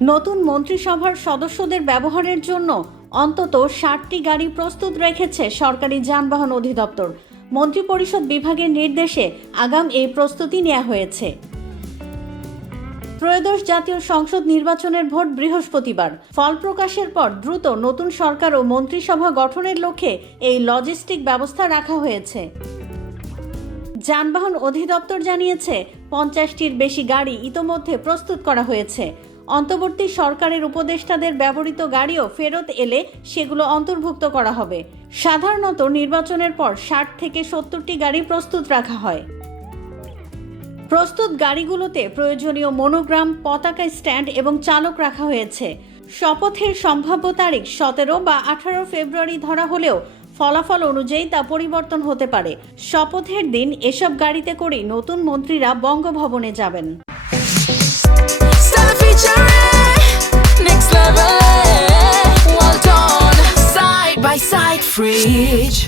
নতুন মন্ত্রিসভার সদস্যদের ব্যবহারের জন্য অন্তত ৬০টি গাড়ি প্রস্তুত রেখেছে সরকারি যানবাহন অধিদপ্তর। মন্ত্রিপরিষদ বিভাগের নির্দেশে আগাম এই প্রস্তুতি নেওয়া হয়েছে। ত্রয়োদশ জাতীয় সংসদ নির্বাচনের ভোট বৃহস্পতিবার। ফল প্রকাশের পর দ্রুত নতুন সরকার ও মন্ত্রিসভা গঠনের লক্ষ্যে এই লজিস্টিক ব্যবস্থা রাখা হয়েছে। যানবাহন অধিদপ্তর জানিয়েছে ৫০টির বেশি গাড়ি ইতোমধ্যে প্রস্তুত করা হয়েছে। অন্তর্বর্তী সরকারের উপদেষ্টাদের ব্যবহৃত গাড়িও ফেরত এলে সেগুলো অন্তর্ভুক্ত করা হবে। সাধারণত নির্বাচনের পর ৬০ থেকে ৭০টি গাড়ি প্রস্তুত রাখা হয়। প্রস্তুত গাড়িগুলোতে প্রয়োজনীয় মনোগ্রাম, পতাকা স্ট্যান্ড এবং চালক রাখা হয়েছে। শপথের সম্ভাব্য তারিখ ১৭ বা ১৮ ফেব্রুয়ারি ধরা হলেও ফলাফল অনুযায়ী তা পরিবর্তন হতে পারে। শপথের দিন এসব গাড়িতে করেই নতুন মন্ত্রীরা বঙ্গভবনে যাবেন। Next level, well done, side by side fridge.